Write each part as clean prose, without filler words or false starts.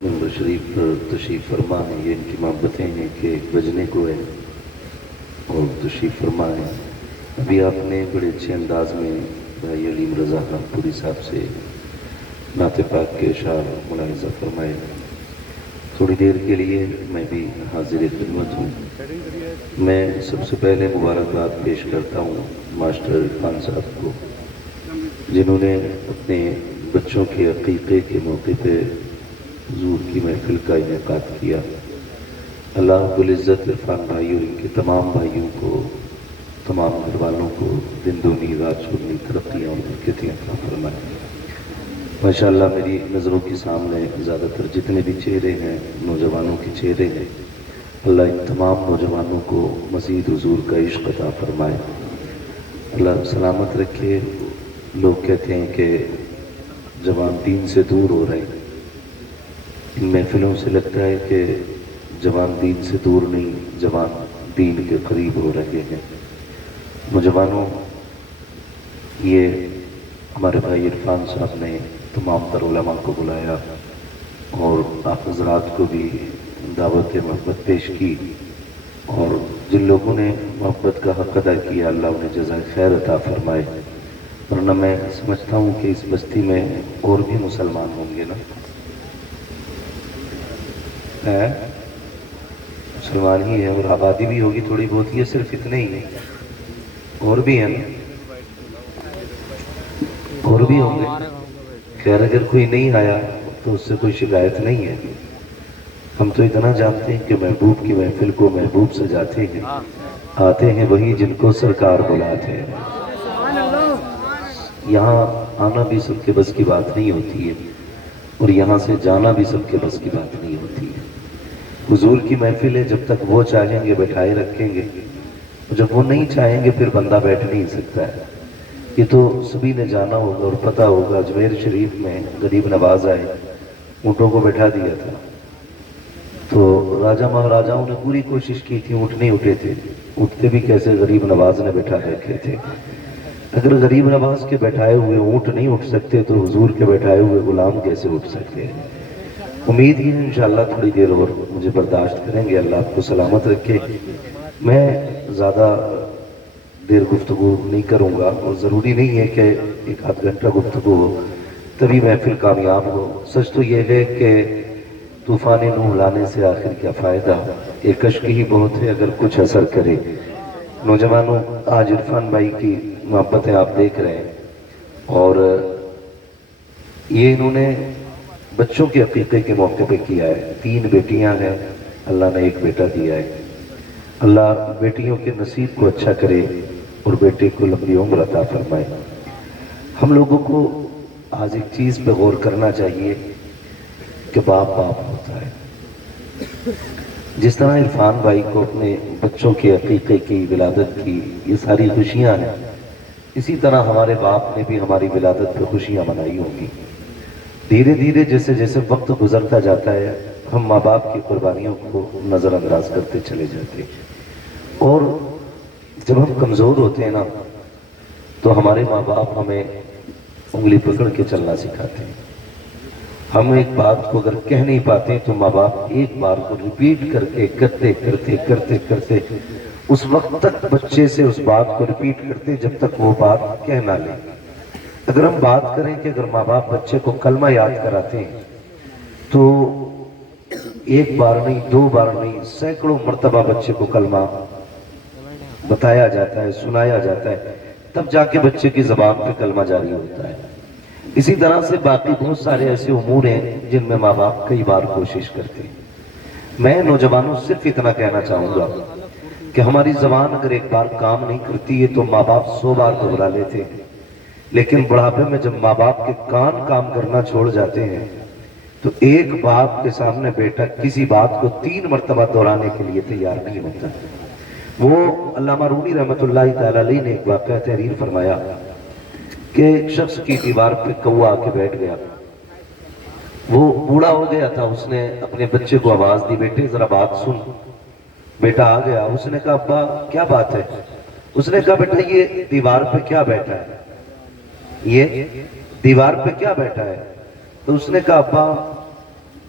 ممبر شریف پر تشریف فرما ہے، یہ ان کی محبتیں ہیں کہ بجنے کو ہے اور تشریف فرما ہے۔ ابھی آپ نے بڑے اچھے انداز میں بھائی علیم رضا خان پوری صاحب سے نعت پاک کے اشعار ملاحظہ فرمائے۔ تھوڑی دیر کے لیے میں بھی حاضر خدمت ہوں۔ میں سب سے پہلے مبارکباد پیش کرتا ہوں ماسٹر عرفان صاحب کو، جنہوں نے اپنے بچوں کے عقیقے کے موقع پہ حضور کی محفل کا انعقاد کیا۔ اللہ رب العزت عرفان بھائی اور ان کے تمام بھائیوں کو، تمام گھر والوں کو دن دگنی رات چگنی ترقیاں اور برکتیں عطا فرمائے۔ ماشاءاللہ میری نظروں کے سامنے زیادہ تر جتنے بھی چہرے ہیں نوجوانوں کے چہرے ہیں، اللہ ان تمام نوجوانوں کو مزید حضور کا عشق عطا فرمائے، اللہ سلامت رکھے۔ لوگ کہتے ہیں کہ جوان دین سے دور ہو رہے ہیں، ان محفلوں سے لگتا ہے کہ جوان دین سے دور نہیں، جوان دین کے قریب ہو رہے ہیں۔ نوجوانوں، یہ ہمارے بھائی عرفان صاحب نے تمام تر علماء کو بلایا اور آپ حضرات کو بھی دعوت محبت پیش کی، اور جن لوگوں نے محبت کا حق ادا کیا اللہ انہیں جزائے خیر عطا فرمائے۔ ورنہ میں سمجھتا ہوں کہ اس بستی میں اور بھی مسلمان ہوں گے نا، مسلمان ہی ہے، اور آبادی بھی ہوگی تھوڑی بہت، یہ صرف اتنے ہی ہیں، اور بھی ہیں نا، اور بھی ہوں گے۔ خیر اگر کوئی نہیں آیا تو اس سے کوئی شکایت نہیں ہے، ہم تو اتنا جانتے ہیں کہ محبوب کی محفل کو محبوب سجاتے ہیں، آتے ہیں وہی جن کو سرکار بلاتے ہیں۔ یہاں آنا بھی سب کے بس کی بات نہیں ہوتی ہے، اور یہاں سے جانا بھی سب کے بس کی بات نہیں ہوتی ہے۔ حضور کی محفل ہے، جب تک وہ چاہیں گے بیٹھائے رکھیں گے، جب وہ نہیں چاہیں گے پھر بندہ بیٹھ نہیں سکتا ہے۔ یہ تو سبھی نے جانا ہوگا اور پتہ ہوگا، اجمیر شریف میں غریب نواز آئے، اونٹوں کو بیٹھا دیا تھا، تو راجہ مہاراجاؤں نے پوری کوشش کی تھی، اونٹ نہیں اٹھے تھے، اٹھتے بھی کیسے غریب نواز نے بیٹھا رکھے تھے۔ اگر غریب نواز کے بیٹھائے ہوئے اونٹ نہیں اٹھ سکتے تو حضور کے بیٹھائے ہوئے غلام کیسے اٹھ سکتے ہیں؟ امید ہی ہے انشاءاللہ تھوڑی دیر اور مجھے برداشت کریں گے، اللہ آپ کو سلامت رکھے۔ میں زیادہ دیر گفتگو نہیں کروں گا، اور ضروری نہیں ہے کہ ایک آدھ گھنٹہ گفتگو ہو تبھی محفل کامیاب ہو۔ سچ تو یہ ہے کہ طوفان نوح لانے سے آخر کیا فائدہ، ایک اشک ہی بہت ہے اگر کچھ اثر کرے۔ نوجوانوں، آج عرفان بھائی کی محبتیں آپ دیکھ رہے ہیں، اور یہ انہوں نے بچوں کے عقیقے کے موقع پہ کیا ہے۔ 3 بیٹیاں ہیں، اللہ نے ایک بیٹا دیا ہے۔ اللہ بیٹیوں کے نصیب کو اچھا کرے اور بیٹے کو لمبی عمر عطا فرمائے۔ ہم لوگوں کو آج ایک چیز پہ غور کرنا چاہیے کہ باپ ہوتا ہے۔ جس طرح عرفان بھائی کو اپنے بچوں کے عقیقے کی، ولادت کی یہ ساری خوشیاں ہیں، اسی طرح ہمارے باپ نے بھی ہماری ولادت پہ خوشیاں منائی ہوں گی۔ دھیرے دھیرے جیسے جیسے وقت گزرتا جاتا ہے، ہم ماں باپ کی قربانیوں کو نظر انداز کرتے چلے جاتے ہیں، اور جب ہم کمزور ہوتے ہیں نا تو ہمارے ماں باپ ہمیں انگلی پکڑ کے چلنا سکھاتے ہیں۔ ہم ایک بات کو اگر کہہ نہیں پاتے تو ماں باپ ایک بار کو ریپیٹ کر کے کرتے اس وقت تک بچے سے اس بات کو ریپیٹ کرتے جب تک وہ بات کہہ نہ لے۔ اگر ہم بات کریں کہ اگر ماں باپ بچے کو کلمہ یاد کراتے ہیں تو ایک بار نہیں، 2 بار نہیں، سینکڑوں مرتبہ بچے کو کلمہ بتایا جاتا ہے، سنایا جاتا ہے، تب جا کے بچے کی زبان پہ کلمہ جاری ہوتا ہے۔ اسی طرح سے باقی بہت سارے ایسے امور ہیں جن میں ماں باپ کئی بار کوشش کرتے ہیں۔ میں نوجوانوں صرف اتنا کہنا چاہوں گا کہ ہماری زبان اگر ایک بار کام نہیں کرتی ہے تو ماں باپ 100 بار گھبرا لیتے ہیں، لیکن بڑھاپے میں جب ماں باپ کے کان کام کرنا چھوڑ جاتے ہیں تو ایک باپ کے سامنے بیٹا کسی بات کو 3 مرتبہ دہرانے کے لیے تیار نہیں ہوتا۔ وہ علامہ رومی رحمۃ اللہ تعالی علیہ نے ایک واقعہ تحریر فرمایا کہ ایک شخص کی دیوار پہ کوا آ کے بیٹھ گیا، وہ بوڑھا ہو گیا تھا، اس نے اپنے بچے کو آواز دی، بیٹے ذرا بات سن۔ بیٹا آ گیا، اس نے کہا ابا کیا بات ہے؟ اس نے کہا بیٹا یہ دیوار پہ کیا بیٹھا ہے، یہ دیوار پہ کیا بیٹھا ہے؟ تو اس نے کہا ابا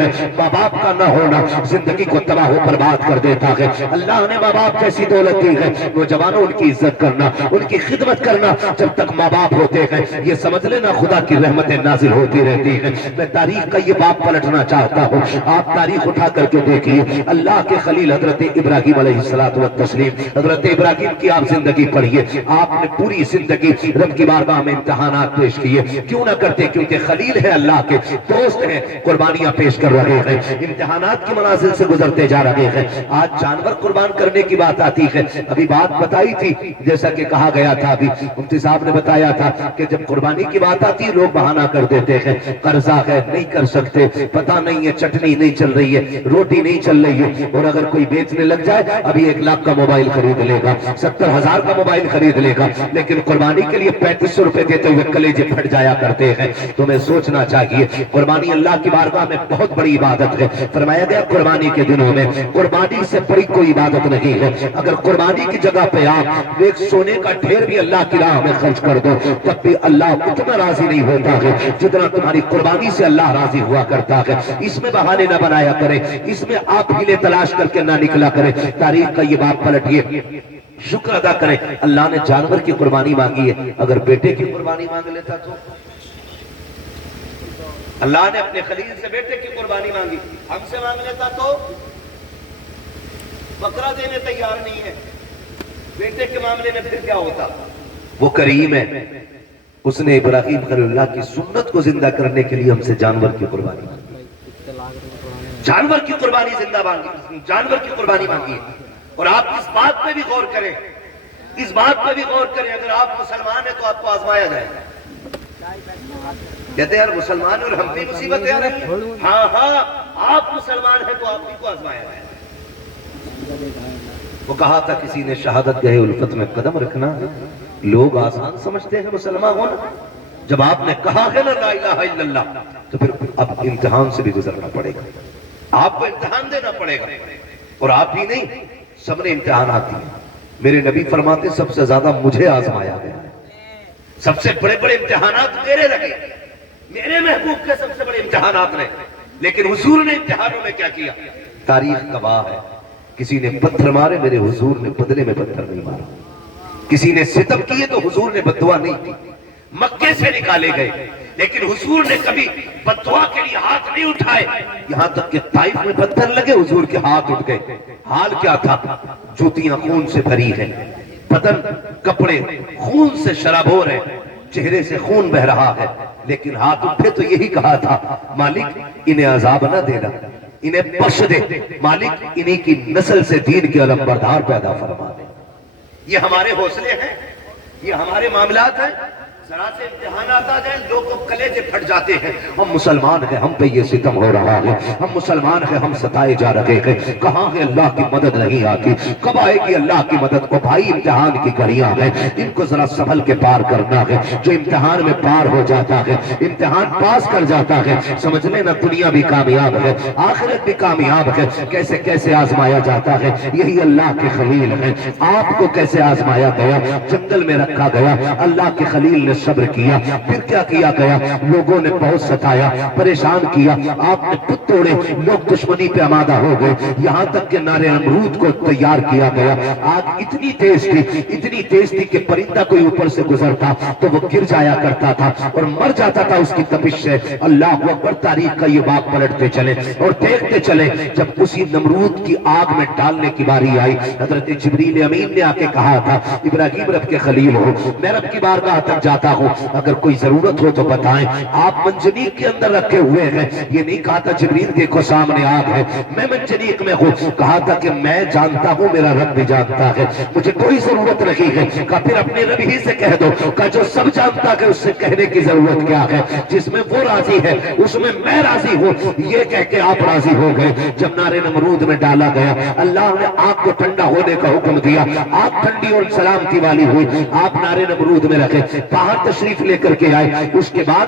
ہیں ماں باپ کا نہ ہونا زندگی کو تباہ و برباد کر دیتا ہے. اللہ نے ماں باپ جیسی دولت دی ہے. نوجوانوں ان کی عزت کرنا, ان کی خدمت کرنا. جب تک ماں باپ ہوتے ہیں یہ سمجھ لینا خدا کی رحمتیں نازل ہوتی رہتی ہیں. میں تاریخ کا یہ باب پلٹنا چاہتا ہوں. آپ تاریخ اٹھا کر کے دیکھیے. اللہ کے خلیل حضرت ابراہیم علیہ الصلوۃ والتسلیم, حضرت ابراہیم کی آپ زندگی پڑھیے. آپ نے پوری زندگی رب کی بارگاہ میں امتحانات پیش کیے. کیوں نہ کرتے؟ کیونکہ خلیل ہے, اللہ کے دوست ہیں, قربانیاں پیش کر رہے ہیں, امتحانات کی منازل سے گزرتے جا رہے ہیں. آج جانور قربان کرنے کی بات آتی ہے. ابھی بات بتائی تھی جیسا کہ کہا گیا تھا, ابھی مفتی صاحب نے بتایا تھا کہ جب قربانی کی بات آتی ہے لوگ بہانہ کر دیتے ہیں, قرضہ ہے نہیں کر سکتے, پتہ نہیں ہے چٹنی نہیں چل رہی ہے, روٹی نہیں چل رہی ہے. اور اگر کوئی بیچنے لگ جائے ابھی 1 لاکھ کا موبائل خرید لے گا, 70,000 کا موبائل خرید لے گا, لیکن قربانی کے لیے 3500 روپے دیتے ہوئے کلیجے پھٹ جایا کرتے ہیں. تمہیں سوچنا چاہیے قربانی اللہ کی بارگاہ میں بہت بڑی عبادت ہے. فرمایا گیا قربانی کے دنوں میں قربانی سے بڑی کوئی عبادت نہیں ہے. اگر قربانی کی جگہ پہ آپ ایک سونے کا ڈھیر بھی اللہ کی راہ میں خرچ کر دو تب بھی اللہ اتنا راضی نہیں ہوتا ہے جتنا تمہاری قربانی سے اللہ راضی ہوا کرتا ہے. اس میں بہانے نہ بنایا کریں, اس میں آپ ہیلے تلاش کر کے نہ نکلا کریں. تاریخ کا یہ بات پلٹیے, شکر ادا کریں اللہ نے جانور کی قربانی مانگی ہے. اگر بیٹے کی قربانی مانگ لیتا تو اللہ نے اپنے خلیل سے بیٹے کی قربانی مانگی, ہم سے مانگ لیتا تو بکرا دینے تیار نہیں ہے. بیٹے کے معاملے میں پھر کیا ہوتا؟ وہ کریم ہے, اس نے ابراہیم خلیل اللہ کی سنت کو زندہ کرنے کے لیے ہم سے جانور کی قربانی مانگی. جانور کی قربانی زندہ مانگی, جانور کی قربانی مانگی. اور آپ اس بات پہ بھی غور کریں, اس بات پہ بھی غور کریں, اگر آپ مسلمان ہیں تو آپ کو آزمایا جائے گا. کہتے ہیں یار مسلمان اور ہم بھی مصیبتیں آ رہی ہیں. ہاں ہاں, آپ مسلمان ہیں تو آپ بھی کو آزمایا جائے گا. وہ کہا تھا کسی نے شہادت گہے الفت میں قدم رکھنا, لوگ آسان سمجھتے ہیں مسلمان ہونا. جب آپ نے کہا ہے نا لا الہ الا اللہ تو پھر اب امتحان سے بھی گزرنا پڑے گا, آپ کو امتحان دینا پڑے گا. اور آپ ہی نہیں, سب نے امتحانات دیے. میرے نبی فرماتے سب سے زیادہ مجھے آزمایا گیا, سب سے بڑے بڑے امتحانات میرے رہے, میرے محبوب کے سب سے بڑے امتحانات رہے. لیکن حضور نے امتحانوں میں کیا کیا؟ تاریخ گواہ ہے. کسی نے پتھر مارے, میرے حضور نے بدلے میں پتھر نہیں مارا. کسی نے ستم کیے تو حضور نے بددعا نہیں کی. مکے سے نکالے گئے لیکن حضور نے کبھی بددعا کے لیے ہاتھ نہیں اٹھائے. یہاں تک کہ طائف میں پتھر لگے حضور کے ہاتھ اٹھ گئے. حال کیا تھا؟ جوتیاں خون سے بھری ہیں, بدن کپڑے خون سے شرابور ہیں, چہرے سے خون بہ رہا ہے, لیکن ہاتھ اٹھے تو یہی کہا تھا مالک انہیں عذاب نہ دینا, انہیں بخش دے, مالک انہی کی نسل سے دین کے علم بردار پیدا فرما دے. یہ ہمارے حوصلے ہیں, یہ ہمارے معاملات ہیں. ذرا سے امتحانات آ جائیں لوگوں کلیجے پھٹ جاتے ہیں. ہم مسلمان ہیں, ہم پہ یہ ستم ہو رہا ہے, ہم مسلمان ہیں, ہم ستائے جا رہے ہیں, کہاں ہے اللہ کی مدد نہیں آتی, کب آئے گی اللہ کی مدد کو؟ بھائی امتحان کی گھڑیاں ہیں, ان کو ذرا سنبھل کے پار کرنا ہے. جو امتحان میں پار ہو جاتا ہے, امتحان پاس کر جاتا ہے, سمجھ لینا دنیا بھی کامیاب ہے, آخرت بھی کامیاب ہے. کیسے کیسے آزمایا جاتا ہے, یہی اللہ کے خلیل ہے. آپ کو کیسے آزمایا گیا؟ جنگل میں رکھا گیا, اللہ کے خلیل نے صبر کیا. پھر کیا کیا گیا؟ لوگوں نے بہت ستایا, پریشان کیا, آپ نے پت توڑے, لوگ دشمنی پہ آمادہ ہو گئے. یہاں تک کہ نارے نمرود کو تیار کیا گیا. آگ اتنی تیز تھی, اتنی تیز تھی کہ پرندہ کوئی اوپر سے گزرتا تو وہ گر جایا کرتا تھا اور مر جاتا تھا اس کی تپش سے. اللہ اکبر. تاریخ کا یہ باب پلٹتے چلے اور دیکھتے چلے. جب اسی نمرود کی آگ میں ڈالنے کی باری آئی, حضرت جبریل امین نے آ کے کہا تھا ابراہیم رب کے خلیل ہو, میں رب کی بارگاہ تک جاتا ہوں, اگر کوئی ضرورت ہو تو بتائیں. آپ منجنیق کے اندر رکھے ہوئے ہیں. یہ نہیں کہا تھا جبریل دیکھو سامنے آگ ہے, میں منجنیق میں ہوں. کہا تھا کہ میں جانتا ہوں, میرا رب بھی جانتا ہے, مجھے کوئی ضرورت نہیں ہے. کہا پھر اپنے رب ہی سے کہہ دو. کہا جو سب جانتا ہے اس سے کہنے کی ضرورت کیا ہے, جس میں وہ راضی ہے اس میں میں راضی ہوں. یہ کہہ کے آپ راضی ہو گئے. جب نارے نمرود میں ڈالا گیا, اللہ نے آگ کو ٹھنڈا ہونے کا حکم دیا. آگ ٹھنڈی اور سلامتی والی ہوئی. آپ نارے نمرود میں رکھے, باہر تشریف لے کر کے آئے. اس کے بعد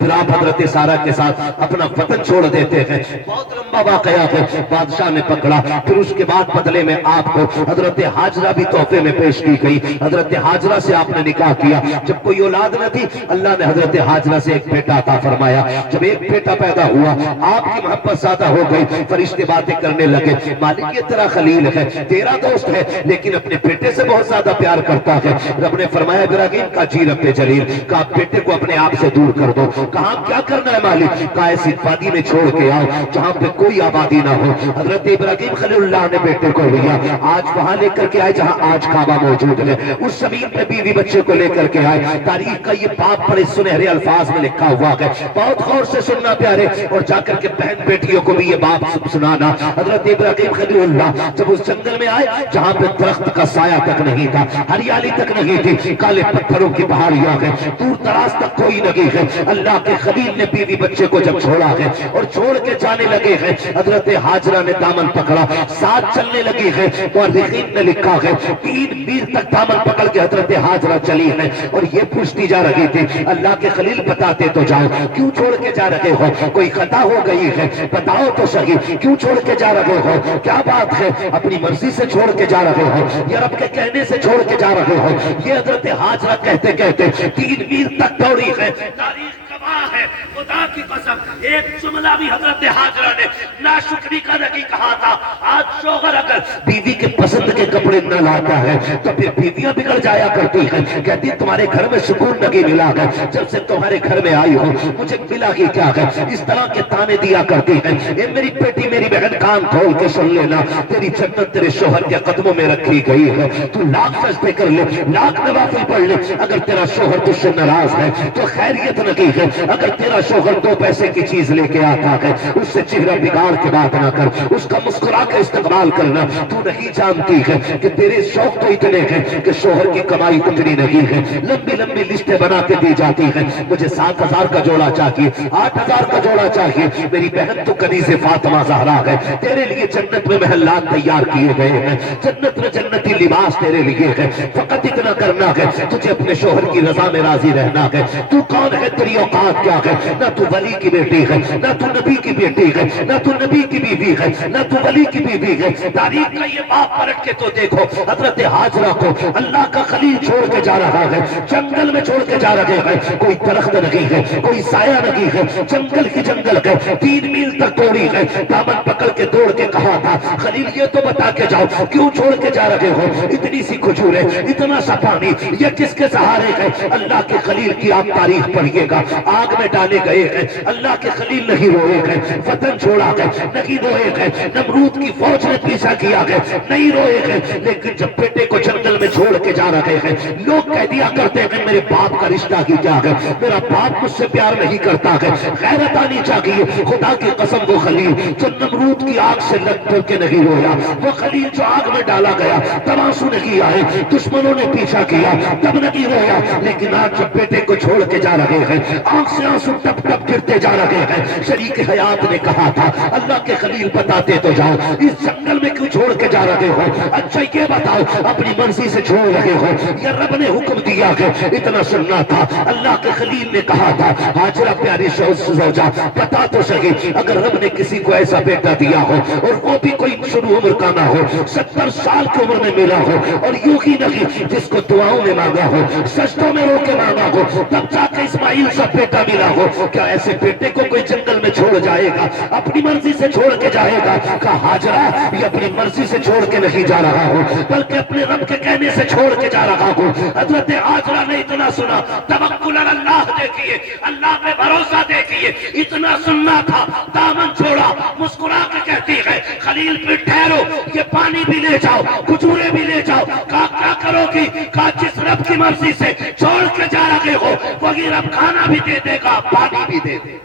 پھر آپ حضرت سارہ کے ساتھ اپنا وطن چھوڑ دیتے ہیں. بہت لمبا واقعہ ہے. بادشاہ نے پکڑا. پھر اس کے بعد بدلے میں آپ کو حضرت ہاجرہ بھی تحفے میں پیش کی گئی. حضرت ہاجرہ سے آپ نے نکاح کیا. جب کوئی اولاد نہ تھی اللہ نے حضرت ہاجرہ سے ایک بیٹا عطا فرمایا. جب ایک بیٹا پیدا ہوا آپ کی محبت زیادہ ہو گئی. فرشتے باتیں کرنے لگے مالک یہ تیرا خلیل ہے, تیرا دوست ہے, لیکن اپنے بیٹے سے بہت زیادہ پیار کرتا ہے. رب نے فرمایا ابراہیم کا جی رب جلیل, کہا بیٹے کو اپنے آپ سے دور کر دو. کہاں کیا کرنا ہے مالک؟ کہا ایسی وادی میں چھوڑ کے آؤ جہاں پہ کوئی آبادی نہ ہو. حضرت ابراہیم خلیل اللہ نے بیٹے کو لیا, آج وہاں لے کر کے آئے جہاں آج کعبہ موجود ہے. اس زمین پہ بیوی بچے کو لے کر کے آئے. تاریخ کا یہ باب بڑے سنہرے الفاظ میں لکھا ہوا ہے, بہت غور سے سننا پیارے, اور جا کر کے بہن بیٹیوں کو بھی یہ باب سنانا. حضرت ابراہیم خلیل اللہ جب اس جنگل میں آئے جہاں پہ درخت کا سایہ تک نہیں تھا, ہریالی تک نہیں تھی, کالے پتھروں کی پہاڑیاں ہیں, دور دراز تک کوئی نہیں ہے. اللہ کے خلیل نے بیوی بچے کو جب چھوڑا ہے اور چھوڑ کے جانے لگے ہیں, حضرت ہاجرہ نے دامن پکڑا, ساتھ چلنے لگی ہے. مورخین نے لکھا ہے 3 میل تک دامن پکڑ کے حضرت ہاجرہ چلی ہے, اور یہ پوچھتی جا رہی تھی اللہ کے خلیل بتاتے تو جاؤ کیوں چھوڑ کے جا رہے ہو, کوئی خطا ہو گئی ہے بتاؤ تو صحیح, کیوں چھوڑ کے جا رہے ہو, کیا بات ہے, اپنی مرضی سے چھوڑ کے جا رہے ہو یا رب کے کہنے سے چھوڑ کے جا رہے ہو. یہ حضرت ہاجرہ کہتے کہتے 3 میل تک دوڑی ہے. تاریخ گواہ ہے, خدا کی قسم ایک جملہ بھی حضرت ہاجرہ نے ناشکری کا نہیں کہا تھا. آج شوہر اگر بیوی کے پسند کے کپڑے نہ لاتا ہے تو پھر بیویاں بگڑ جایا کرتی ہیں, کہتی تمہارے گھر میں سکون نہیں ملا ہے, جب سے تمہارے گھر میں آئی ہو مجھے ملا ہی کیا ہے, اس طرح کے تانے دیا کرتی ہیں. اے میری بیٹی میری بہن کان کھول کے سن لینا, تیری جنت تیرے شوہر کے قدموں میں رکھی گئی ہے. تو لاکھ سجدے کر لے, لاکھ نوافل پڑھ لے, اگر تیرا شوہر تجھ سے ناراض ہے تو خیریت نہیں ہے. اگر تیرا شوہر 2 پیسے کی چیز لے کے آتا ہے اس سے چہرہ بگاڑ کے بات نہ کر, اس کا مسکرا کے استقبال کرنا. تو نہیں جانتی ہے کہ تیرے شوق تو اتنے ہیں کہ شوہر کی کمائی اتنی نہیں ہے. لمبی لمبی لسٹیں بنا کے دی جاتی ہیں, مجھے 7,000 کا جوڑا چاہیے, 8,000 کا جوڑا چاہیے. میری بہن تو کنیز فاطمہ زہرا ہے, تیرے لیے جنت میں محلات تیار کیے گئے ہیں, جنت میں جنتی لباس تیرے لیے ہے. فقط اتنا کرنا ہے تجھے اپنے شوہر کی رضا میں راضی رہنا ہے. تو کون ہے, تیری اوقات کیا ہے, نہ تو ولی کی بیٹی ہے, نہ تو نبی کی بیٹی ہے, نہ تو نبی کی بیوی ہے, نہ تو ولی کی بیوی ہے. تاریخ کا یہ باب پلٹ کے تو دیکھو, حضرت ہاجرہ کو اللہ کا خلیل چھوڑ کے جا رہا ہے, جنگل میں چھوڑ کے جا رہے ہیں, کوئی درخت نہیں ہے, کوئی سایہ نہیں ہے, جنگل کی جنگل ہے. 3 میل تک دوڑی ہے, دامن پکڑ کے دوڑ کے کہا تھا خلیل یہ تو بتا کے جاؤ کیوں چھوڑ کے جا رہے ہو, اتنی سی کھجوریں, اتنا سا پانی, یہ کس کے سہارے ہے. اللہ کے خلیل کی آپ تاریخ پڑھیے گا, آگ میں ڈالے گئے ہیں, اللہ کے خلیل نہیں روئے گئے, وطن چھوڑا گئے نہیں روئے گئے, نمرود کی فوج نے پیچھا کیا گئے نہیں روئے گئے. لیکن جب بیٹے کو جنگل میں چھوڑ کے جا رہے ہیں لوگ کہہ دیا کرتے ہیں میرے باپ کا رشتہ ہی کیا ہے, میرا باپ مجھ سے پیار نہیں کرتا ہے. غیرت آنی چاہیے. خدا کی قسم وہ خلیل جو نمرود کی آگ سے لگ کر کے نہیں رویا, وہ خلیل جو آگ میں ڈالا گیا تب آنسو نہیں آئے, دشمنوں نے پیچھا کیا تب نہیں رویا, لیکن آج جب بیٹے کو چھوڑ کے جا رہے ہیں آنکھ سے آنسو ٹپ ٹپ گرتے جا رہے ہیں. شریک حیات نے کہا تھا اللہ کے خلیل بتاتے تو جاؤ اس جنگل میں کیوں چھوڑ کے جا رہے ہو, اچھا یہ بتاؤ اپنی مرضی سے چھوڑ رہے ہو یا رب نے حکم دیا ہے. اتنا سننا تھا. اللہ کے خلیل نے کہا تھا ہاجرہ پیاری زوجہ بتا تو صحیح, اگر رب نے کسی کو ایسا بیٹا دیا ہو اور وہ بھی کوئی شروع عمر کا نہ ہو, 70 سال کی عمر میں ملا ہو, اور یوں ہی نہیں جس کو دعاؤں میں مانگا ہو, سجدوں میں رو کے مانگا ہو, تب جا کے اسماعیل سا بیٹا ملا ہو, کیا ایسے بیٹے کو کوئی جنگل میں چھوڑ جائے گا, اپنی مرضی سے چھوڑ کے جائے گا؟ کہا ہاجرہ یہ اپنی مرضی سے چھوڑ کے نہیں جا رہا ہوں بلکہ اپنے رب کے کہنے سے چھوڑ کے جا رہا ہوں. حضرت ہاجرہ نے اتنا سنا, توکل علی اللہ دیکھیے, اللہ پہ بھروسہ دیکھیے, اتنا سننا تھا. دامن چھوڑا, مسکرا کے کہتی ہے خلیل پہ ٹھہرو, یہ پانی بھی لے جاؤ, کھجورے بھی لے جاؤ. کہا کیا کرو گی؟ کہا جس رب کی مرضی سے چھوڑ کے جا رہے ہو وہی رب کھانا بھی دے دے گا, پانی بھی دے دے.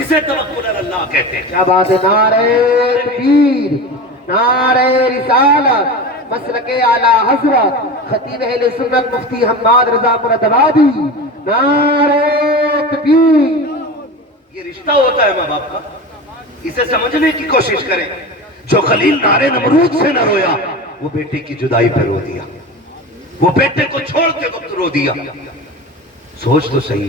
اسے توکل علی اللہ کہتے ہیں. کیا بات ہے, نعرہ تکبیر, نعرہ رسالت, مسلک اعلی حضرت خطیب اہل سنت مفتی حماد رضا مرادآبادی, نعرہ تکبیر. یہ رشتہ ہوتا ہے ماں باپ کا, اسے سمجھنے کی کوشش کریں. جو خلیل نارے نمرود سے نہ رویا وہ بیٹے کی جدائی پہ رو دیا, وہ بیٹے کو چھوڑ کے وقت رو دیا. سوچ تو صحیح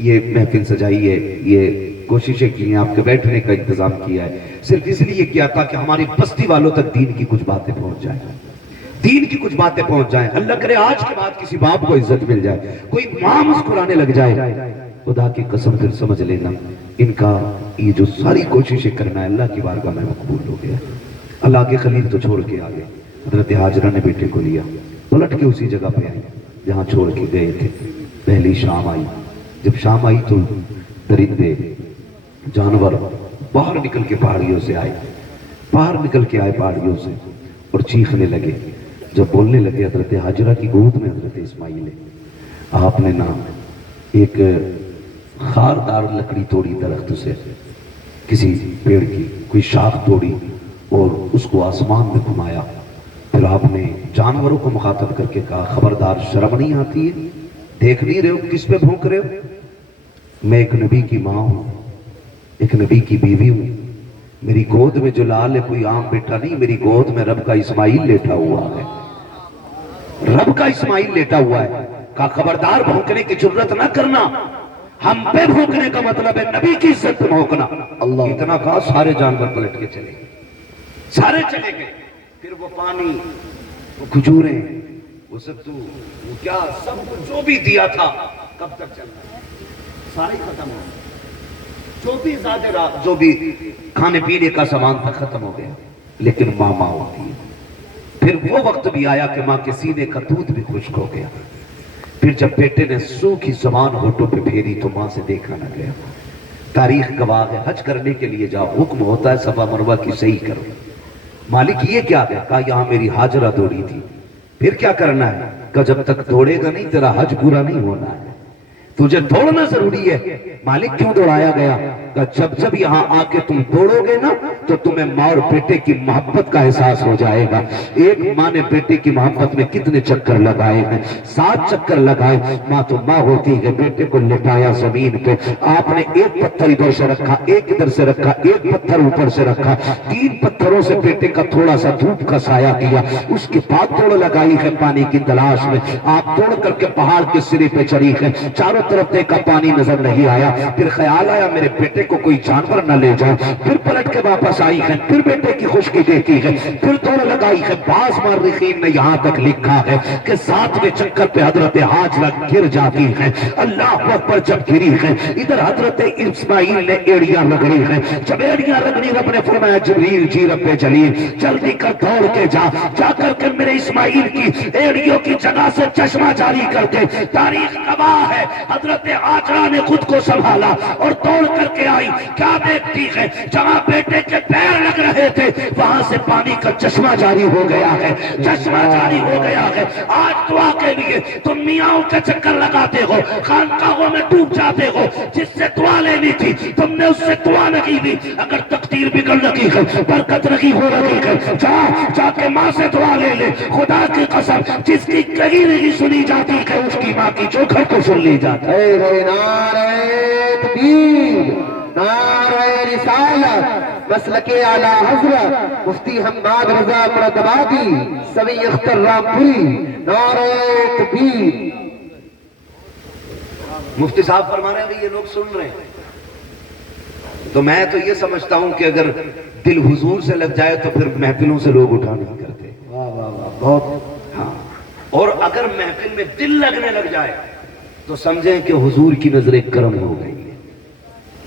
یہ محفل سجائی ہے، یہ کوششیں کی ہیں، آپ کے بیٹھنے کا انتظام کیا ہے، صرف اس لیے کیا تھا کہ ہماری بستی والوں تک دین کی کچھ باتیں پہنچ جائیں، دین کی کچھ باتیں پہنچ جائیں۔ اللہ کرے آج کے بعد کسی باپ کو عزت مل جائے، کوئی ماں مسکرانے لگ جائے، خدا کی قسم پھر سمجھ لینا ان کا یہ جو ساری کوششیں کرنا ہے اللہ کی بارگاہ میں مقبول ہو گیا۔ اللہ کے خلیل تو چھوڑ کے آگے، حضرت ہاجرہ نے بیٹے کو لیا، پلٹ کے اسی جگہ پہ آئی جہاں چھوڑ کے گئے تھے۔ پہلی شام آئی، جب شام آئی تو درندے جانور باہر نکل کے پہاڑیوں سے آئے، باہر نکل کے آئے پہاڑیوں سے اور چیخنے لگے۔ جب بولنے لگے حضرت ہاجرہ کی گود میں حضرت اسماعیل ہے، آپ نے نام ایک خاردار لکڑی توڑی درخت سے، کسی پیڑ کی کوئی شاخ توڑی اور اس کو آسمان میں گھمایا۔ پھر آپ نے جانوروں کو مخاطب کر کے کہا خبردار، شرم نہیں آتی ہے؟ دیکھ نہیں رہے ہو کس پہ بھونک رہے ہو؟ میں ایک نبی کی ماں ہوں، ایک نبی کی بیوی ہوں، میری گود میں جو لال ہے کوئی عام بیٹا نہیں، میری گود میں رب کا اسماعیل لیٹا ہوا ہے، رب کا اسماعیل لیٹا ہوا ہے۔ کہا خبردار بھونکنے کی جرت نہ کرنا، ہم پہ بھونکنے کا مطلب ہے نبی کی عزت پہ بھونکنا۔ اللہ اتنا کہا سارے جانور پلٹ کے چلے گئے، سارے چلے گئے۔ پھر وہ پانی، وہ کھجوریں، وہ سب تو وہ کیا سب جو بھی دیا تھا کب تک چلنا، سارے ختم ہو گئے، جو بھی زیادہ رات جو بھی کھانے پینے کا سامان تھا ختم ہو گیا۔ لیکن ماں ہوتی ہے۔ پھر وہ وقت بھی آیا کہ ماں کے سینے کا دودھ بھی خشک ہو گیا۔ پھر جب بیٹے نے سوکھی زبان ہونٹوں پہ پھیری تو ماں سے دیکھا نہ گیا۔ تاریخ گواہ ہے، حج کرنے کے لیے جاؤ، حکم ہوتا ہے صفا مروہ کی صحیح کرو۔ مالک یہ کیا ہے؟ کہا یہاں میری ہاجرہ دوڑی تھی۔ پھر کیا کرنا ہے؟ کہ جب تک دوڑے گا نہیں تیرا حج پورا نہیں ہونا ہے، تجھے دوڑنا ضروری ہے۔ مالک کیوں دوڑایا گیا؟ کہ جب یہاں آ کے تم دوڑو گے نا تو تمہیں ماں اور بیٹے کی محبت کا احساس ہو جائے گا۔ ایک ماں نے بیٹے کی محبت میں کتنے چکر لگائے ہیں؟ 7 چکر لگائے۔ ماں تو ماں ہوتی ہے۔ بیٹے کو لٹایا زمین پہ، آپ نے ایک پتھر ادھر سے رکھا، ایک ادھر سے رکھا، ایک پتھر اوپر سے رکھا، 3 پتھروں سے بیٹے کا تھوڑا سا دھوپ کا سایہ کیا۔ اس کے بعد دوڑ لگائی ہے پانی کی تلاش میں۔ آپ دوڑ کر کے پہاڑ کے سرے پہ چڑھی ہے، چاروں طرف دیکھا پانی نظر نہیں آیا۔ پھر خیال آیا میرے بیٹے کو کوئی جانور نہ لے جائے۔ پھر پلٹ کے واپس آئی ہے، پھر بیٹے کی خشکی دیکھی ہے، پھر دوڑ لگائی ہے۔ بعض مورخین نے یہاں تک لکھا ہے کہ 7ویں چکر پہ حضرت ہاجرہ گر جاتی ہے۔ اللہ اکبر، جب گری ہے ادھر حضرت اسماعیل نے ایڑیاں رگڑی ہیں۔ جب ایڑیاں رگڑی رب نے فرمایا جبریل جی رب جلیل جلدی کر دوڑ کے جا کر کے میرے اسماعیل کی ایڑیوں کی جگہ سے چشمہ جاری کر دے۔ تاریخ گواہ ہے حضرت ہاجرہ نے خود کو سنبھالا اور دوڑ کر کے آئی۔ کیا دیکھتی ہے؟ جہاں بیٹے کے پیر لگ رہے تھے وہاں سے پانی کا چشمہ جاری ہو گیا ہے، چشمہ جاری ہو گیا ہے۔ آج دعا کے لیے تم میاں کے چکر لگاتے ہو، خانقاہوں میں ڈوب جاتے ہو، جس سے دعا لینی تھی تم نے اس سے دعا نہیں لی۔ اگر تقدیر بگڑ لگی ہے، برکت نہیں ہو رہی ہے، جا کے ماں سے دعا لے لے۔ خدا کی قسم جس کی کہیں نہیں سنی جاتی ہے اس کی ماں کی جو گھر کو سن لی جاتی ہے۔ نعرہ تکبیر، نعرہ رسالت، مسلک اعلی حضرت مفتی حماد رضا مرادآبادی سوی اختر رامپوری، نعرہ تکبیر۔ مفتی صاحب فرما رہے ہیں یہ لوگ سن رہے ہیں، تو میں تو یہ سمجھتا ہوں کہ اگر دل حضور سے لگ جائے تو پھر محفلوں سے لوگ اٹھا نہیں کرتے۔ بہت ہاں، اور اگر محفل میں دل لگنے لگ جائے تو سمجھیں کہ حضور کی نظر کرم ہو گئی ہے،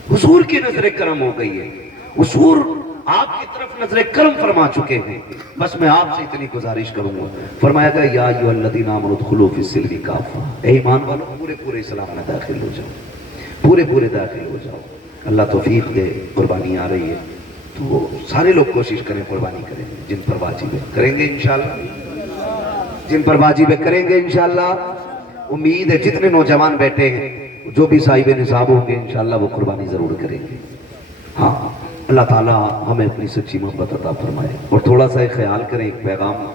حضور کی نظر کرم ہو گئی ہے، حضور آپ کی طرف نظر کرم فرما چکے ہیں۔ بس میں آپ سے اتنی گزارش کروں گا، فرمایا گا یا ایھا الذین آمنوا ادخلوا فی السلم کافہ، اے ایمان والو پورے اسلام میں داخل ہو جاؤ، پورے داخل ہو جاؤ۔ اللہ توفیق دے، قربانی آ رہی ہے تو سارے لوگ کوشش کریں، قربانی کریں، جن پر واجب ہے کریں گے انشاءاللہ، جن پر واجب ہے کریں گے انشاءاللہ۔ امید ہے جتنے نوجوان بیٹھے ہیں جو بھی صاحب نصاب ہوں گے انشاءاللہ وہ قربانی ضرور کریں گے۔ ہاں، اللہ تعالیٰ ہمیں اپنی سچی محبت عطا فرمائے۔ اور تھوڑا سا ایک خیال کریں، ایک پیغام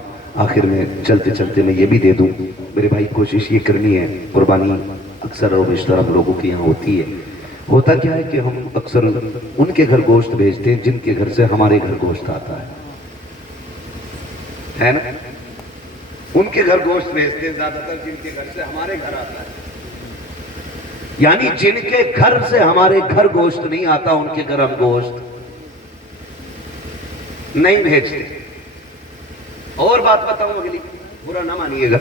آخر میں چلتے چلتے میں یہ بھی دے دوں، میرے بھائی کوشش یہ کرنی ہے، قربانی اکثر و بیشتر ہم لوگوں کے یہاں ہوتی ہے، ہوتا کیا ہے کہ ہم اکثر ان کے گھر گوشت بھیجتے ہیں جن کے گھر سے ہمارے گھر گوشت آتا ہے نا، ان کے گھر گوشت بھیجتے ہیں زیادہ تر جن کے گھر سے ہمارے گھر آتا ہے۔ یعنی جن کے گھر سے ہمارے گھر گوشت نہیں آتا ان کے گھر ہم گوشت نہیں بھیجتے. اور بات بتاؤں اگلی، برا نہ مانیے گا،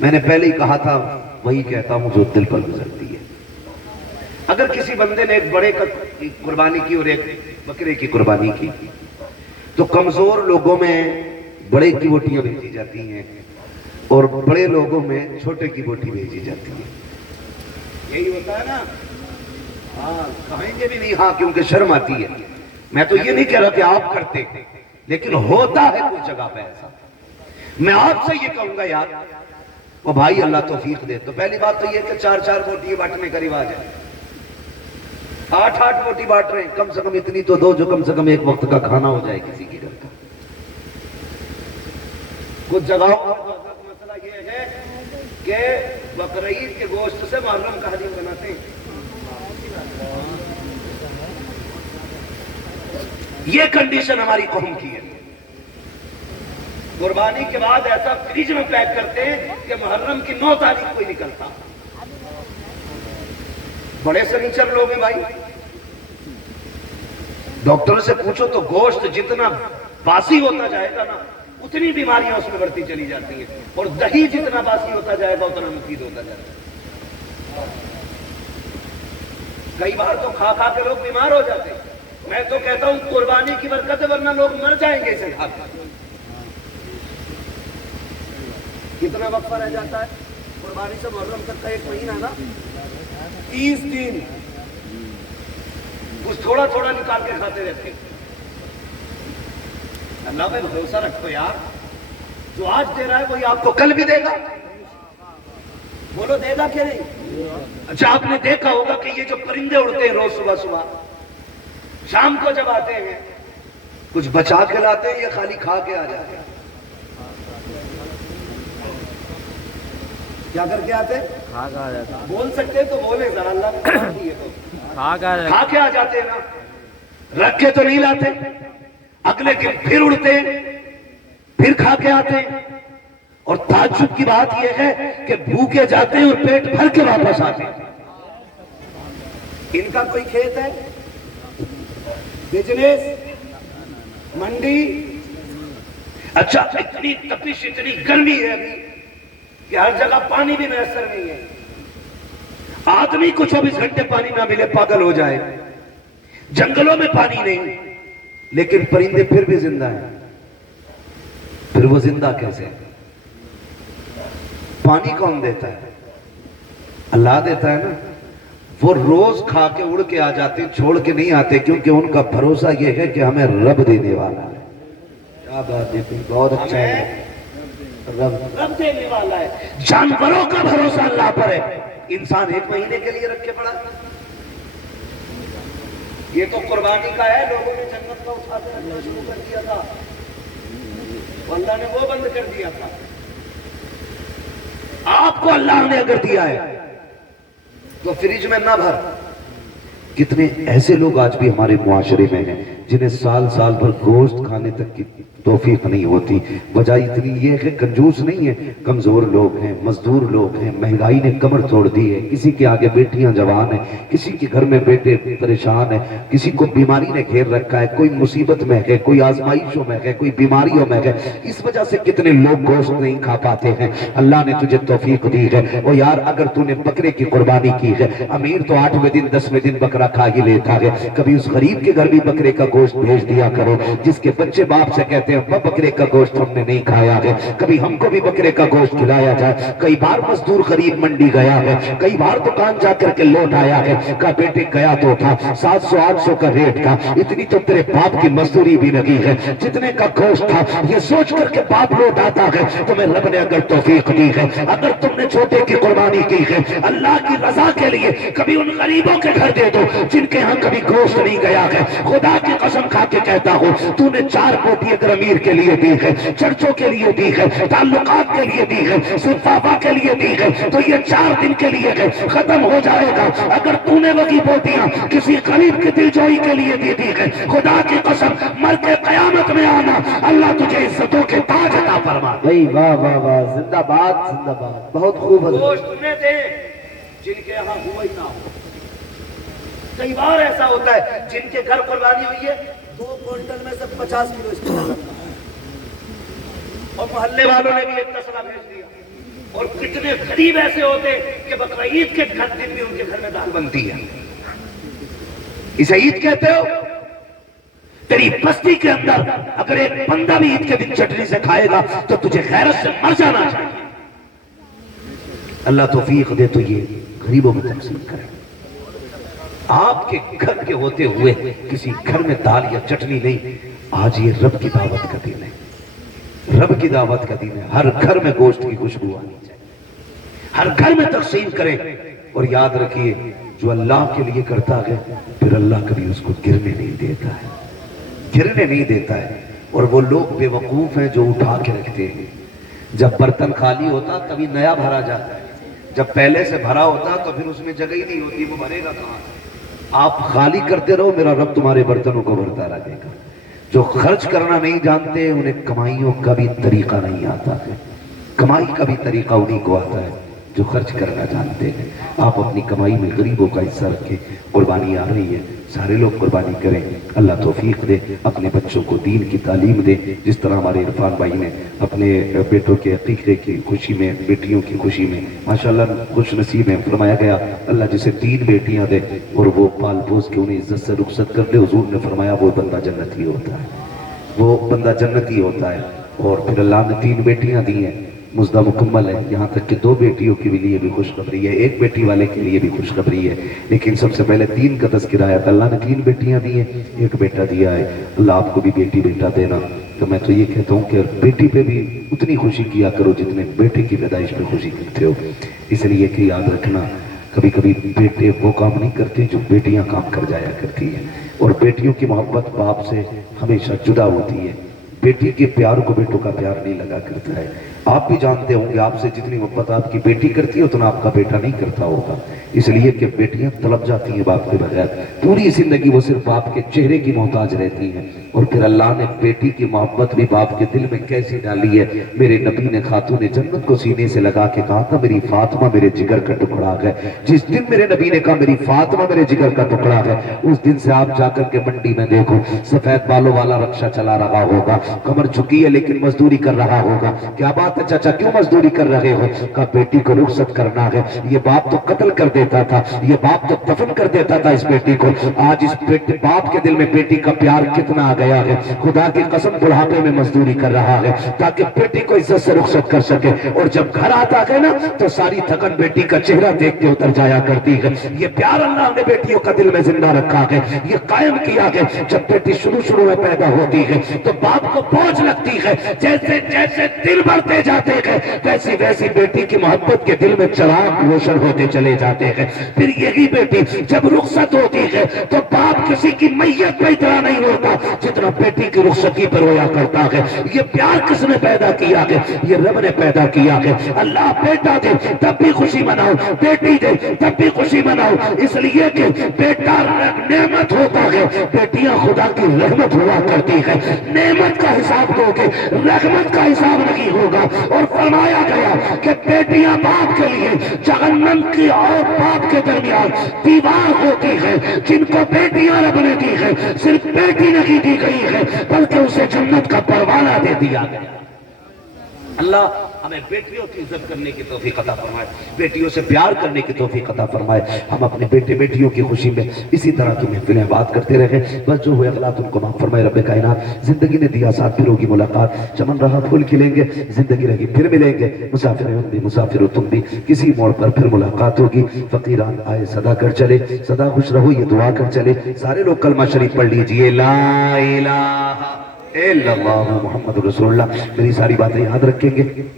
میں نے پہلے ہی کہا تھا وہی کہتا ہوں جو دل پر گزرتی ہے. اگر کسی بندے نے ایک بڑے کی قربانی کی اور ایک بکرے کی قربانی کی تو کمزور لوگوں میں بڑے کی بوٹیاں بھیجی جاتی ہیں اور بڑے لوگوں میں چھوٹے کی بوٹی بھیجی جاتی ہے. یہی ہوتا ہے نا؟ ہاں کہیں گے بھی نہیں ہاں کیونکہ شرم آتی ہے. میں تو یہ نہیں کہہ رہا کہ آپ کرتے، لیکن ہوتا ہے کچھ جگہ پہ ایسا. میں آپ سے یہ کہوں گا یار وہ بھائی اللہ توفیق دے. تو پہلی بات تو یہ کہ 4 بوٹی بانٹنے کا رواج ہے. 8 بوٹی بانٹ رہے ہیں، کم سے کم اتنی تو دو جو کم سے کم ایک وقت کا کھانا ہو جائے کسی کے گھر کا. کچھ جگہوں کا مسئلہ یہ ہے کہ بقرعید کے گوشت سے محرم کا حلیم بناتے ہیں. یہ کنڈیشن ہماری قوم کی ہے. قربانی کے بعد ایسا فریج میں پیک کرتے ہیں کہ محرم کی 9 تاریخ کو ہی نکلتا. بڑے سنیچر لوگ ہیں بھائی. ڈاکٹر سے پوچھو تو گوشت جتنا باسی ہوتا جائے گا نا اتنی بیماریاں اس میں بڑھتی چلی جاتی ہیں، اور دہی جتنا باسی ہوتا جائے گا اتنا مفید ہوتا جائے گا. کئی بار تو کھا کھا کے لوگ بیمار ہو جاتے ہیں. میں تو کہتا ہوں قربانی کی برکت ہے ورنہ لوگ مر جائیں گے اسے کھا کر. کتنا وقفہ رہ جاتا ہے قربانی سے محرم تک کا؟ 1 مہینہ نا، 30 دن. کچھ تھوڑا تھوڑا نکال کے کھاتے رہتے ہیں. اللہ پہ بھروسہ رکھو یار، جو آج دے رہا ہے وہی آپ کو کل بھی دے گا. بولو دے گا کہ نہیں؟ اچھا آپ نے دیکھا ہوگا کہ یہ جو پرندے اڑتے ہیں روز صبح صبح شام کو جب آتے ہیں کچھ بچا کے لاتے ہیں یا خالی کھا کے آ جاتے ہیں؟ کیا کر کے آتے ہیں؟ بول سکتے تو بولے ذرا. اللہ کھا کے آ جاتے ہیں نا، رکھ کے تو نہیں لاتے. اگلے دن پھر اڑتے ہیں، پھر کھا کے آتے ہیں. اور تعجب کی بات یہ ہے کہ بھوکے جاتے ہیں اور پیٹ بھر کے واپس آتے ہیں. ان کا کوئی کھیت ہے، بزنس، منڈی؟ اچھا اتنی تپش اتنی گرمی ہے ابھی کہ ہر جگہ پانی بھی میسر نہیں ہے. آدمی کو 24 گھنٹے پانی نہ ملے پاگل ہو جائے. جنگلوں میں پانی نہیں، لیکن پرندے پھر بھی زندہ ہیں. پھر وہ زندہ کیسے ہیں؟ پانی کون دیتا ہے؟ اللہ دیتا ہے نا. وہ روز کھا کے اڑ کے آ جاتے ہیں، چھوڑ کے نہیں آتے، کیونکہ ان کا بھروسہ یہ ہے کہ ہمیں رب دینے والا ہے. کیا بات ہے، بہت اچھا ہے. رب دینے والا ہے. جانوروں کا بھروسہ اللہ پر ہے. انسان 1 مہینے کے لیے رکھ کے پڑا. یہ تو قربانی کا ہے. لوگوں نے جنت کا اٹھاتے رکھنا شروع کر دیا تھا، اللہ نے وہ بند کر دیا تھا. آپ کو اللہ نے اگر دیا ہے تو فریج میں نہ بھر. کتنے ایسے لوگ آج بھی ہمارے معاشرے میں ہیں جنہیں سال سال بھر گوشت کھانے تک کی توفیق نہیں ہوتی. وجہ اتنی یہ ہے کہ کنجوس نہیں ہے، کمزور لوگ ہیں، مزدور لوگ ہیں. مہنگائی نے کمر توڑ دی ہے. کسی کے آگے بیٹیاں جوان ہیں، کسی کے گھر میں بیٹے پریشان ہیں، کسی کو بیماری نے گھیر رکھا ہے. کوئی مصیبت میں ہے، کوئی آزمائشوں میں ہے، کوئی بیماریوں میں ہے. اس وجہ سے کتنے لوگ گوشت نہیں کھا پاتے ہیں. اللہ نے تجھے توفیق دی ہے. اور یار اگر تو نے بکرے کی قربانی کی ہے، امیر تو 8ویں دن 10ویں دن بکرا کھا ہی لیتا ہے. کبھی اس غریب کے گھر بھی بکرے کا گوشت بھیج دیا کرو جس کے بچے باپ سے کہتے ہیں بکرے کا گوشت ہم نے نہیں کھایا ہے. کبھی ہم کو بھی بکرے کا گوشت کھلایا جائے. کئی بار مزدور غریب منڈی گیا ہے، کئی بار دکان جا کر کے لوٹ آیا ہے، کہا بیٹے گیا تو تھا 700-800 کا ریٹ تھا، اتنی تو تیرے باپ کی مزدوری بھی لگی ہے، جتنے کا گوشت تھا یہ سوچ کر کے باپ لوٹ آتا ہے. تمہیں رب نے اگر توفیق دی ہے، اگر تم نے چھوٹے کی قربانی کی ہے اللہ کی رضا کے لیے، کبھی ان غریبوں کے گھر دے دو جن کے ہاں کبھی گوشت نہیں گیا ہے. خدا کی قسم کھا کے کہتا ہوں تو نے 4 بوٹی اگر امیر کے لیے دی ہے، چرچوں کے لیے دی ہے، تعلقات کے لیے دی ہے، صرف بابا کے لیے دی ہے، تو یہ 4 دن کے لیے ہے، ختم ہو جائے گا. اگر تو نے وہی بوٹیاں کسی غریب کی دلجوئی کے لیے دی ہے، خدا کی قسم مر کے قیامت میں آنا اللہ تجھے عزتوں کے تاج عطا فرما. بھائی واہ واہ واہ، زندہ باد زندہ باد، بہت خوب. گوشت تم نے دے جن کے یہاں ہوا ہی نہ ہو. کئی بار ایسا ہوتا ہے جن کے گھر قربانی ہوئی ہے 2 کوئنٹل میں سے 50 کلو اس کو لگتا ہے اور محلے والوں نے بھی ایک تسلا بھیج دیا. اور کتنے غریب ایسے ہوتے کہ بقرعید کے دن بھی ان کے گھر میں دال بنتی ہے. اسے عید کہتے ہو؟ تیری بستی کے اندر اگر ایک بندہ بھی عید کے دن چٹنی سے کھائے گا تو تجھے غیرت سے مر جانا چاہیے. اللہ توفیق دے تو یہ غریبوں میں تقسیم کرے. آپ کے گھر کے ہوتے ہوئے کسی گھر میں دال یا چٹنی نہیں. آج یہ رب کی دعوت کا دن ہے. رب کی دعوت کا دن ہے. ہر گھر میں گوشت کی خوشبو آنی چاہیے. ہر گھر میں تقسیم کریں. اور یاد رکھیے جو اللہ کے لیے کرتا ہے پھر اللہ کبھی اس کو گرنے نہیں دیتا ہے. گرنے نہیں دیتا ہے. اور وہ لوگ بے وقوف ہیں جو اٹھا کے رکھتے ہیں. جب برتن خالی ہوتا تبھی نیا بھرا جاتا ہے. جب پہلے سے بھرا ہوتا تو پھر اس میں جگہ ہی نہیں ہوتی. وہ بھرے گا کہاں؟ آپ خالی کرتے رہو میرا رب تمہارے برتنوں کو بھرتا رہے گا. جو خرچ کرنا نہیں جانتے انہیں کمائیوں کا بھی طریقہ نہیں آتا ہے. کمائی کا بھی طریقہ انہیں کو آتا ہے جو خرچ کرنا جانتے ہیں. آپ اپنی کمائی میں غریبوں کا حصہ رکھیں. قربانی آ رہی ہے سارے لوگ قربانی کریں. اللہ توفیق دے. اپنے بچوں کو دین کی تعلیم دے. جس طرح ہمارے عرفان بھائی نے اپنے بیٹوں کے عقیقے کی خوشی میں بیٹیوں کی خوشی میں ماشاءاللہ خوش نصیب ہیں. فرمایا گیا اللہ جسے 3 بیٹیاں دے اور وہ پال پوس کے انہیں عزت سے رخصت کر دے حضور نے فرمایا وہ بندہ جنتی ہوتا ہے. وہ بندہ جنتی ہوتا ہے. اور پھر اللہ نے 3 بیٹیاں دی ہیں. مزدہ مکمل ہے. یہاں تک کہ 2 بیٹیوں کے لیے بھی خوشخبری ہے. 1 بیٹی والے کے لیے بھی خوشخبری ہے. لیکن سب سے پہلے 3 کا تذکرہ ہے. اللہ نے 3 بیٹیاں دی ہیں 1 بیٹا دیا ہے. اللہ آپ کو بھی بیٹی بیٹا دینا. تو میں تو یہ کہتا ہوں کہ بیٹی پہ بھی اتنی خوشی کیا کرو جتنے بیٹے کی پیدائش پہ خوشی کرتے ہو. اس لیے کہ یاد رکھنا کبھی کبھی بیٹے وہ کام نہیں کرتے جو بیٹیاں کام کر جایا کرتی ہیں. اور بیٹیوں کی محبت باپ سے ہمیشہ جدا ہوتی ہے. بیٹی کے پیار کو بیٹوں کا پیار نہیں لگا کرتا ہے. آپ بھی جانتے ہوں گے آپ سے جتنی محبت آپ کی بیٹی کرتی ہے اتنا آپ کا بیٹا نہیں کرتا ہوگا. اس لیے کہ بیٹیاں طلب جاتی ہیں باپ کے بغیر. پوری زندگی وہ صرف باپ کے چہرے کی محتاج رہتی ہیں. اور پھر اللہ نے بیٹی کی محبت بھی باپ کے دل میں کیسی ڈالی ہے. میرے نبی نے خاتون جنت کو سینے سے لگا کے کہا تھا میری فاطمہ میرے جگر کا ٹکڑا ہے. جس دن میرے نبی نے کہا میری فاطمہ میرے جگر کا ٹکڑا ہے اس دن سے آپ جا کر کے منڈی میں دیکھو سفید بالوں والا رکشہ چلا رہا ہوگا. کمر جھکی ہے لیکن مزدوری کر رہا ہوگا. کیا بات ہے چاچا کیوں مزدوری کر رہے ہو؟ کہا بیٹی کو رخصت کرنا ہے. یہ باپ تو قتل کر دیتا تھا. یہ باپ تو دفن کر دیتا تھا اس بیٹی کو. آج اس باپ کے دل میں بیٹی کا پیار کتنا آ گیا ہے. خدا کی قسم بڑھاپے میں مزدوری کر رہا ہے تاکہ بیٹی کو عزت سے رخصت کر سکے. اور جب گھر آتا ہے نا تو ساری تھکن بیٹی کا چہرہ دیکھ کے اتر جایا کرتی ہے. یہ پیار اللہ نے بیٹیوں کا دل میں زندہ رکھا ہے. یہ قائم کیا ہے. جب بیٹی شروع میں پیدا ہوتی ہے تو باپ کو بوجھ لگتی ہے. جیسے جیسے دل بڑھتے جاتے ہیں ویسی ویسی بیٹی کی محبت کے دل میں چراغ روشن ہوتے چلے جاتے ہیں. پھر یہی بیٹی جب رخصت ہوتی ہے تو باپ کسی کی میت پہ اتنا نہیں ہوتا جتنا بیٹی کی رخصتی پر رویا کرتا ہے. یہ پیار کس نے پیدا کیا ہے؟ یہ رب نے پیدا کیا ہے. اللہ بیٹا دے تب بھی خوشی مناؤ, بیٹی دے تب بھی خوشی مناؤ. اس لیے کہ بیٹا نعمت ہوتا ہے, بیٹیاں خدا کی رحمت ہوا کرتی ہے. نعمت کا حساب دو گے رحمت کا حساب نہیں ہوگا. اور فرمایا گیا کہ بیٹیاں باپ کے لیے جہنم کی اور باپ کے درمیان دیوار ہوتی ہے. جن کو بیٹیاں رب نے دی ہے صرف بیٹی نہیں دی گئی ہے بلکہ اسے جنت کا پروانہ دے دیا گیا. اللہ ہمیں بیٹیوں کی عزت کرنے کی توفیق عطا فرمائے, بیٹیوں سے پیار کرنے کی توفیق عطا فرمائے. ہم اپنے بیٹے بیٹیوں کی خوشی میں اسی طرح کی محفلیں بات کرتے رہیں. بس جو ہوئے اغلاط ان کو معاف فرمائے رب کائنات. زندگی نے دیا ساتھ پھر ہوگی ملاقات. چمن رہا پھول کھلیں گے, زندگی رہی پھر ملیں گے. مسافر ہم بھی مسافر ہو تم بھی, کسی موڑ پر پھر ملاقات ہوگی. فقیران آئے صدا کر چلے, صدا خوش رہو یہ دعا کر چلے. سارے لوگ کلمہ شریف پڑھ لیجئے لا الہ الا اللہ محمد رسول اللہ. میری ساری باتیں یاد رکھیں گے.